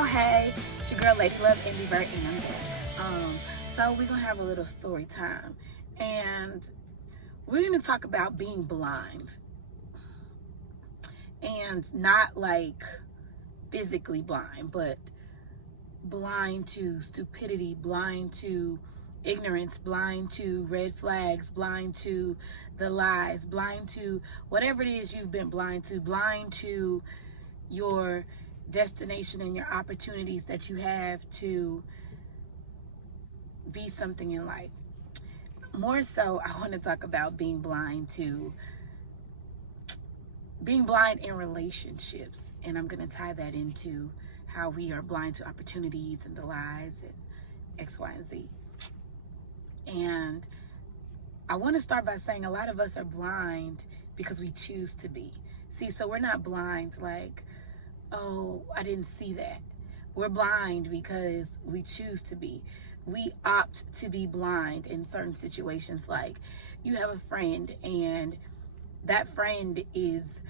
y'all. Hey, it's your girl Lady Love Indie Bird, and I'm back. So we're gonna have a little story time, and we're gonna talk about being blind, and not like physically blind, but blind to stupidity, blind to ignorance, blind to red flags, blind to the lies, blind to whatever it is you've been blind to your destination and your opportunities that you have to be something in life. More so, I want to talk about being blind in relationships, and I'm going to tie that into how we are blind to opportunities and the lies and X, Y, and Z. And I want to start by saying a lot of us are blind because we choose to be. See, so we're not blind like, oh, I didn't see that. We're blind because we choose to be. We opt to be blind in certain situations. Like, you have a friend, and that friend is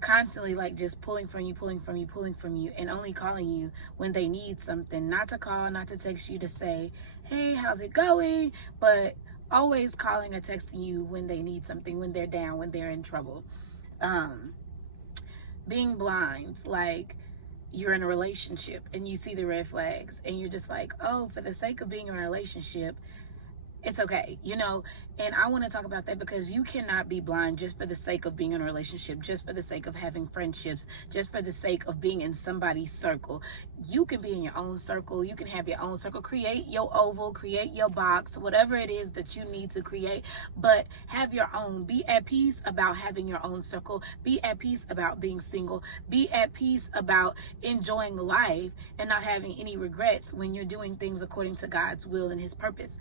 constantly like just pulling from you, and only calling you when they need something. Not to call, not to text you to say, hey, how's it going? But always calling or texting you when they need something, when they're down, when they're in trouble. Being blind, like, you're in a relationship and you see the red flags and you're just like, oh, for the sake of being in a relationship, it's okay, and I want to talk about that, because you cannot be blind just for the sake of being in a relationship, just for the sake of having friendships, just for the sake of being in somebody's circle. You can be in your own circle. You can have your own circle. Create your oval, create your box, whatever it is that you need to create, but have your own. Be at peace about having your own circle. Be at peace about being single. Be at peace about enjoying life and not having any regrets when you're doing things according to God's will and his purpose.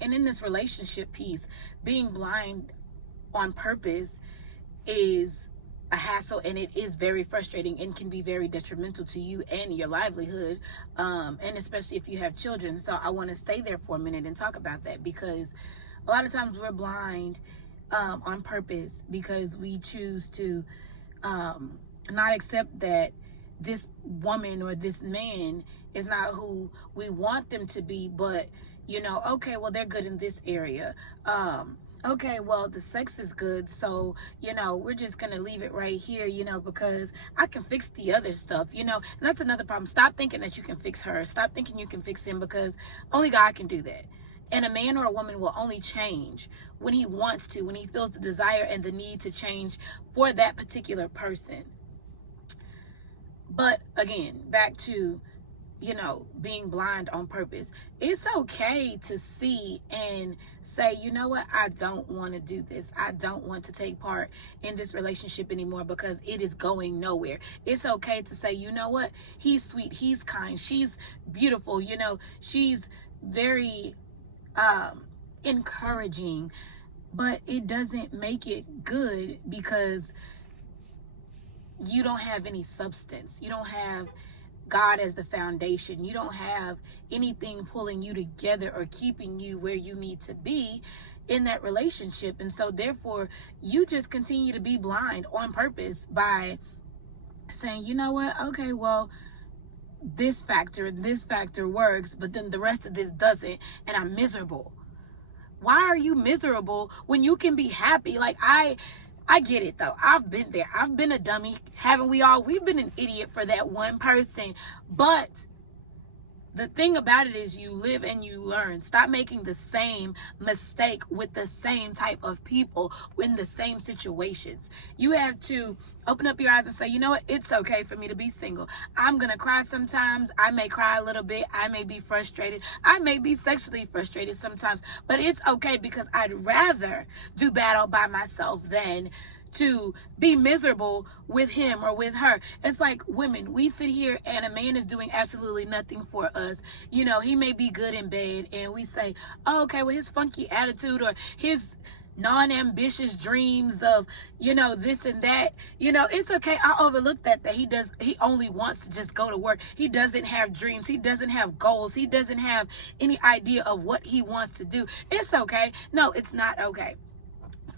And in this relationship piece, being blind on purpose is a hassle, and it is very frustrating and can be very detrimental to you and your livelihood, and especially if you have children. So I want to stay there for a minute and talk about that, because a lot of times we're blind on purpose because we choose to not accept that this woman or this man is not who we want them to be, but okay, well, they're good in this area. Okay, well, the sex is good, so we're just gonna leave it right here, because I can fix the other stuff, and that's another problem. Stop thinking that you can fix her. Stop thinking you can fix him, because only God can do that. And a man or a woman will only change when he wants to, when he feels the desire and the need to change for that particular person. But again, back to, being blind on purpose. It's okay to see and say, you know what, I don't want to do this. I don't want to take part in this relationship anymore because it is going nowhere. It's okay to say, you know what, he's sweet, he's kind, she's beautiful, she's very encouraging, but it doesn't make it good, because you don't have any substance. You don't have God as the foundation. You don't have anything pulling you together or keeping you where you need to be in that relationship. And so therefore, you just continue to be blind on purpose by saying, you know what, okay, well, this factor works, but then the rest of this doesn't, and I'm miserable. Why are you miserable when you can be happy? Like, I get it though. I've been there. I've been a dummy. Haven't we all? We've been an idiot for that one person. But the thing about it is, you live and you learn. Stop making the same mistake with the same type of people in the same situations. You have to open up your eyes and say, you know what? It's okay for me to be single. I'm going to cry sometimes. I may cry a little bit. I may be frustrated. I may be sexually frustrated sometimes. But it's okay, because I'd rather do battle by myself than to be miserable with him or with her. It's like women, we sit here and a man is doing absolutely nothing for us. He may be good in bed, and we say, oh, okay, well, his funky attitude or his non-ambitious dreams of, this and that, it's okay. I overlook that he only wants to just go to work. He doesn't have dreams. He doesn't have goals. He doesn't have any idea of what he wants to do. It's okay. No, it's not okay.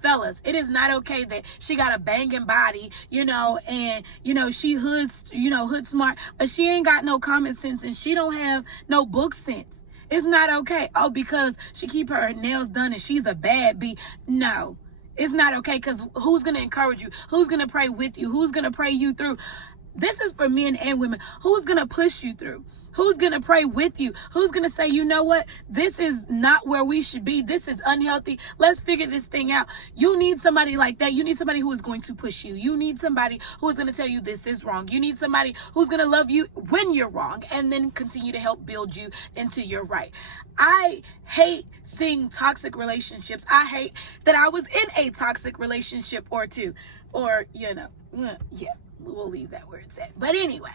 Fellas, it is not okay that she got a banging body, and she hood smart, but she ain't got no common sense and she don't have no book sense. It's not okay. Oh, because she keep her nails done and she's a bad bee. No, it's not okay, because who's going to encourage you? Who's going to pray with you? Who's going to pray you through? This is for men and women. Who's going to push you through? Who's going to pray with you? Who's going to say, you know what? This is not where we should be. This is unhealthy. Let's figure this thing out. You need somebody like that. You need somebody who is going to push you. You need somebody who is going to tell you this is wrong. You need somebody who's going to love you when you're wrong and then continue to help build you into your right. I hate seeing toxic relationships. I hate that I was in a toxic relationship or two. Or, yeah, we'll leave that where it's at. But anyway,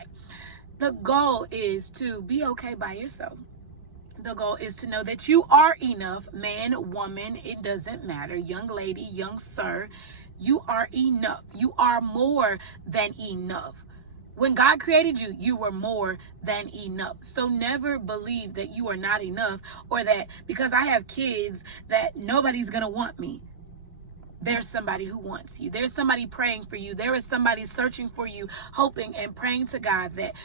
the goal is to be okay by yourself. The goal is to know that you are enough. Man, woman, it doesn't matter. Young lady, young sir, you are enough. You are more than enough. When God created you, you were more than enough. So never believe that you are not enough, or that because I have kids that nobody's going to want me. There's somebody who wants you. There's somebody praying for you. There is somebody searching for you, hoping and praying to God that,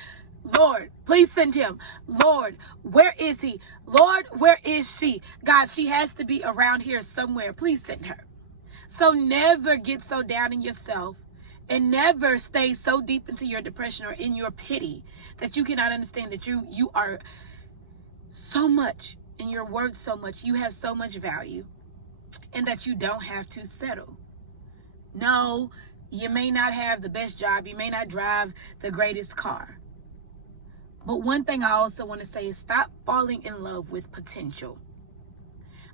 Lord, please send him. Lord, where is he? Lord, where is she? God, she has to be around here somewhere. Please send her. So never get so down in yourself and never stay so deep into your depression or in your pity that you cannot understand that you are so much and you're worth so much. You have so much value, and that you don't have to settle. No, you may not have the best job. You may not drive the greatest car. But one thing I also want to say is stop falling in love with potential.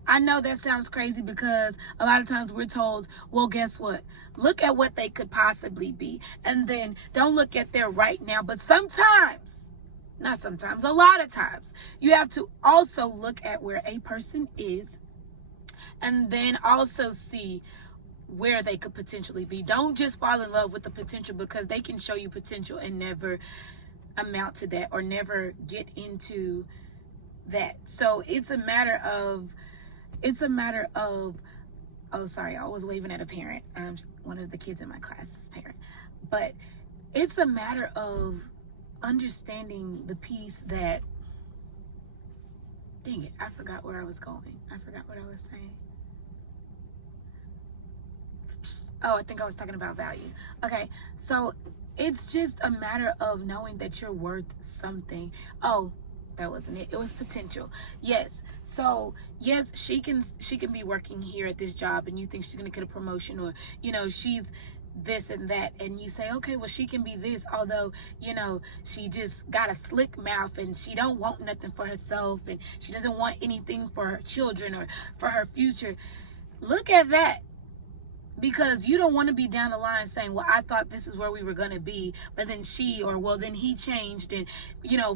I know that sounds crazy because a lot of times we're told, well, guess what? Look at what they could possibly be. And then don't look at their right now. But sometimes, not sometimes, a lot of times, you have to also look at where a person is and then also see where they could potentially be. Don't just fall in love with the potential, because they can show you potential and never amount to that or never get into that. So it's a matter of oh, sorry, I was waving at a parent. One of the kids in my class is parent. But it's a matter of understanding the piece that, dang it, I forgot where I was going. I forgot what I was saying. Oh, I think I was talking about value. Okay, so it's just a matter of knowing that you're worth something. Oh, that wasn't it. It was potential. Yes. So yes, she can be working here at this job, and you think she's gonna get a promotion, or she's this and that, and you say, okay, well, she can be this, although she just got a slick mouth and she don't want nothing for herself, and she doesn't want anything for her children or for her future. Look at that. Because you don't want to be down the line saying, well, I thought this is where we were going to be, but then then he changed and,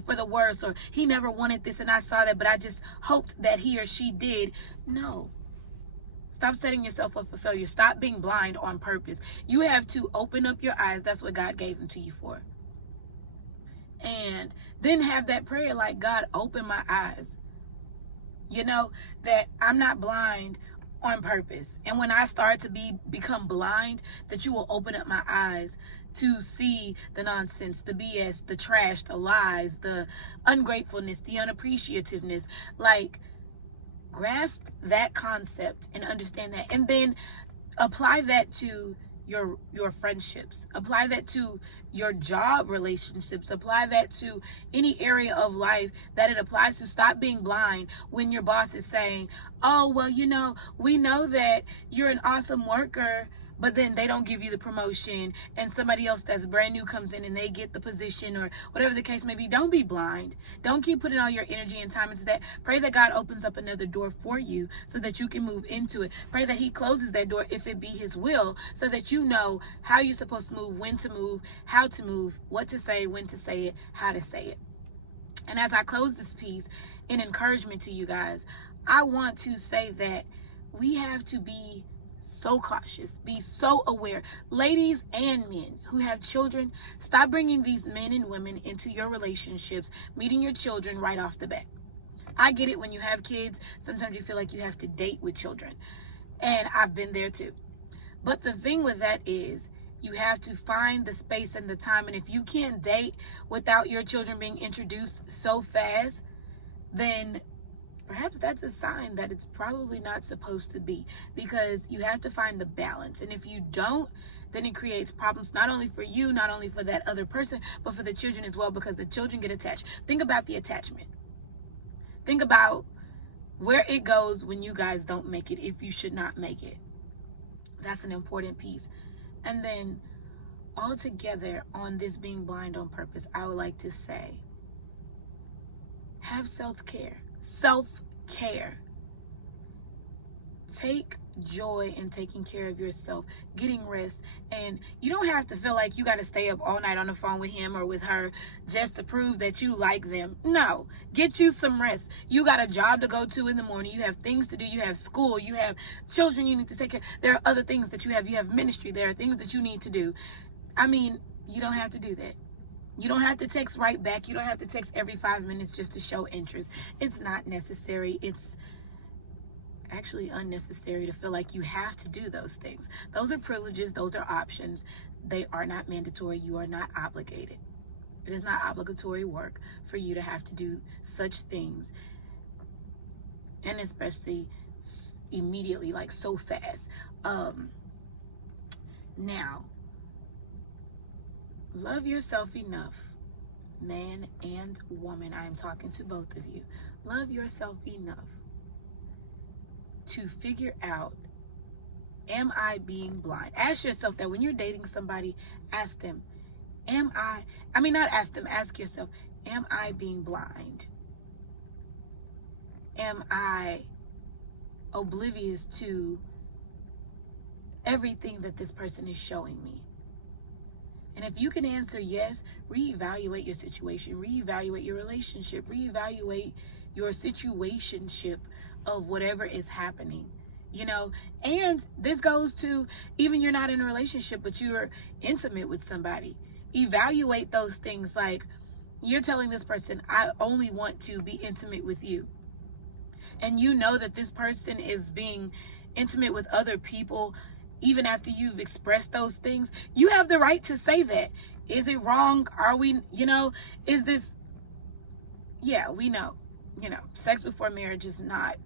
for the worse, or he never wanted this and I saw that, but I just hoped that he or she did. No. Stop setting yourself up for failure. Stop being blind on purpose. You have to open up your eyes. That's what God gave them to you for. And then have that prayer like, God, open my eyes. That I'm not blind on purpose. And when I start to become blind, that you will open up my eyes to see the nonsense, the BS, the trash, the lies, the ungratefulness, the unappreciativeness. Like, grasp that concept and understand that. And then apply that to your friendships. Apply that to your job relationships. Apply that to any area of life that it applies to. Stop being blind when your boss is saying, oh, well, we know that you're an awesome worker, but then they don't give you the promotion, and somebody else that's brand new comes in and they get the position, or whatever the case may be. Don't be blind. Don't keep putting all your energy and time into that. Pray that God opens up another door for you so that you can move into it. Pray that he closes that door if it be his will, so that you know how you're supposed to move, when to move, how to move, what to say, when to say it, how to say it. And as I close this piece in encouragement to you guys, I want to say that we have to be so cautious, be so aware. Ladies and men who have children, stop bringing these men and women into your relationships, meeting your children right off the bat. I get it, when you have kids, sometimes you feel like you have to date with children. And I've been there too. But the thing with that is you have to find the space and the time. And if you can't date without your children being introduced so fast, then perhaps that's a sign that it's probably not supposed to be, because you have to find the balance. And if you don't, then it creates problems not only for you, not only for that other person, but for the children as well, because the children get attached. Think about the attachment. Think about where it goes when you guys don't make it, if you should not make it. That's an important piece. And then all together on this being blind on purpose, I would like to say, have self-care. Self-care. Take joy in taking care of yourself, getting rest. And you don't have to feel like you got to stay up all night on the phone with him or with her just to prove that you like them. No, get you some rest. You got a job to go to in the morning. You have things to do. You have school. You have children you need to take care. There are other things that you have. You have ministry. There are things that you need to do. I mean, you don't have to do that. You don't have to text right back. You don't have to text every 5 minutes just to show interest. It's not necessary. It's actually unnecessary to feel like you have to do those things. Those are privileges. Those are options. They are not mandatory. You are not obligated. It is not obligatory work for you to have to do such things, and especially immediately, like so fast. Now, love yourself enough, man and woman. I am talking to both of you. Love yourself enough to figure out, am I being blind? Ask yourself that when you're dating somebody. Ask them, ask yourself, am I being blind? Am I oblivious to everything that this person is showing me? And if you can answer yes, reevaluate your situation, reevaluate your relationship, reevaluate your situationship of whatever is happening, and this goes to even you're not in a relationship, but you're intimate with somebody. Evaluate those things. Like, you're telling this person, I only want to be intimate with you. And you know that this person is being intimate with other people, even after you've expressed those things. You have the right to say that. Is it wrong? Are we, is this, yeah, we know, sex before marriage is not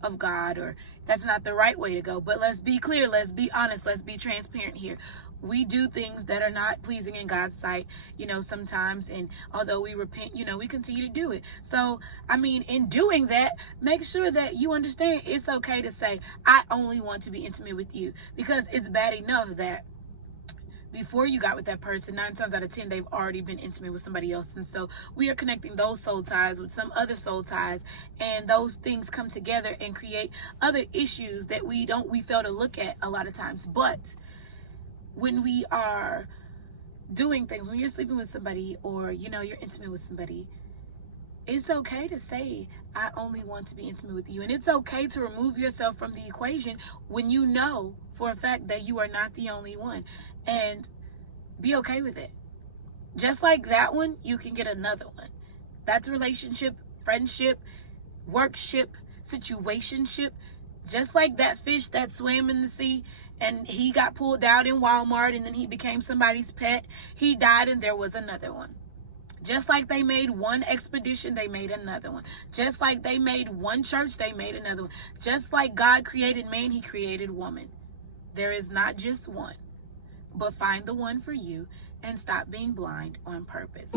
of God, or that's not the right way to go. But let's be clear, let's be honest, let's be transparent here. We do things that are not pleasing in God's sight, sometimes. And although we repent, we continue to do it. So, in doing that, make sure that you understand it's okay to say, I only want to be intimate with you. Because it's bad enough that before you got with that person, 9 times out of 10, they've already been intimate with somebody else. And so we are connecting those soul ties with some other soul ties, and those things come together and create other issues that we fail to look at a lot of times. But when we are doing things, when you're sleeping with somebody, or you're intimate with somebody, it's okay to say, I only want to be intimate with you. And it's okay to remove yourself from the equation when you know for a fact that you are not the only one, and be okay with it. Just like that one, you can get another one. That's relationship, friendship, workship, situationship. Just like that fish that swam in the sea and he got pulled out in Walmart and then he became somebody's pet. He died and there was another one. Just like they made one expedition, they made another one. Just like they made one church, they made another one. Just like God created man, he created woman. There is not just one. But find the one for you and stop being blind on purpose.